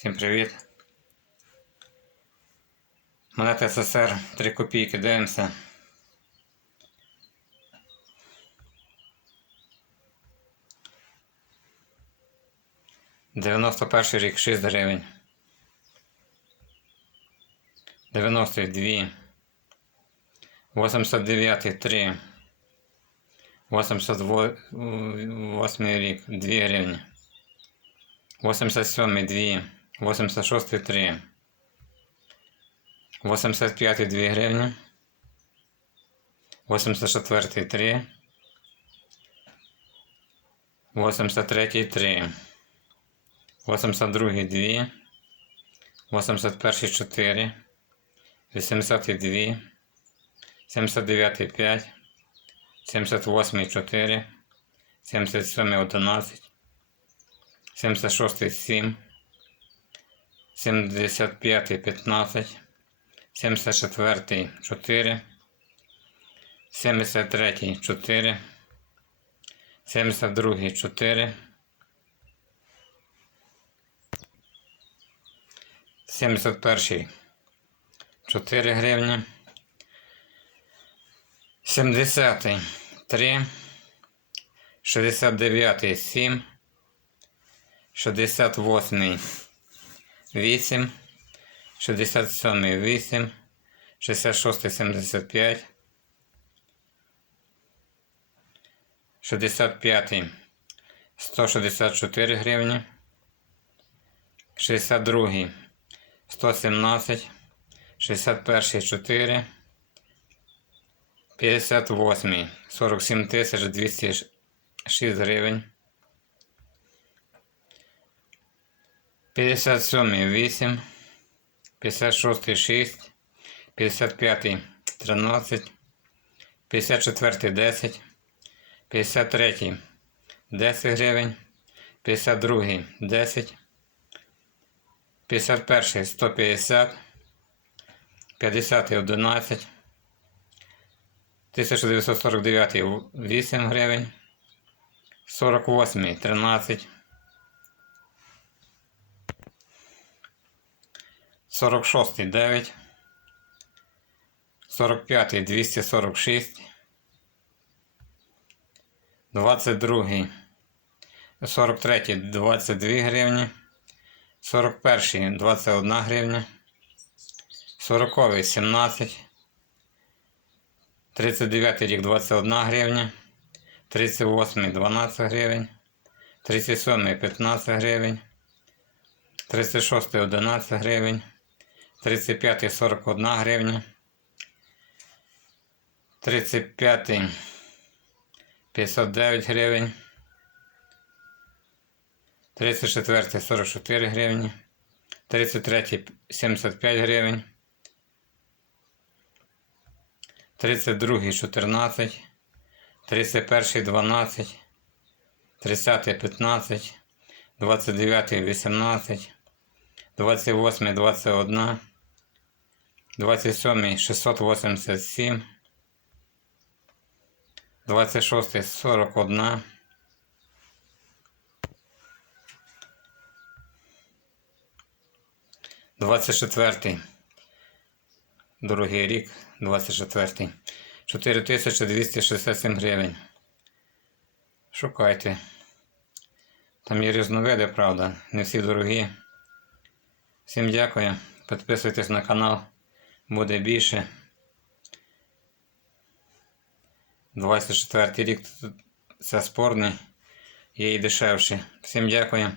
Всім привіт. Монета СССР 3 копійки, дивимося. Дев'яносто перший рік 6 гривень. Дев'яностий дві. Восемьдесят дев'ятий три. Восемьдесят восьмий рік 2 гривні. 87 2, 86 3, 85 2 гривні, 84 3, 83 3, 82 2, 81 4, 82, 79 5, 78 4, 77 11, 76 7, 75 15, 74 4, 73 4, 72 4, 71 4 гривні, 70 3, 69 7, 68, 8, 67, 8, 66, 75, 65, 164 гривні, 62, 117, 61, 4, 58, 47 тисяч 206 гривень. 57 8, 56 6, 55 13, 54 10, 53 10 гривень, 52 10, 51 150, 50 11, 1949 8 гривень, 48 13, 46 9, 45 246, 22, 43 22 гривні, 41 21 гривня, 40 17, 39 рік 21 гривня, 38 12 гривень, 37 15 гривень, 36 11 гривень, 35 41 гривня. 35 509 гривень. 34 44 гривні. 33 75 гривень. 32 14. 31 12. 30 15. 29 18. 28 21. 27 687, 26 41, 24 другий рік, 24 4267 гривень. Шукайте. Там є різновиди, правда, не всі дорогі. Всім дякую. Підписуйтесь на канал буде більше. 24 рік це спорний, є і дешевше. Всім дякую.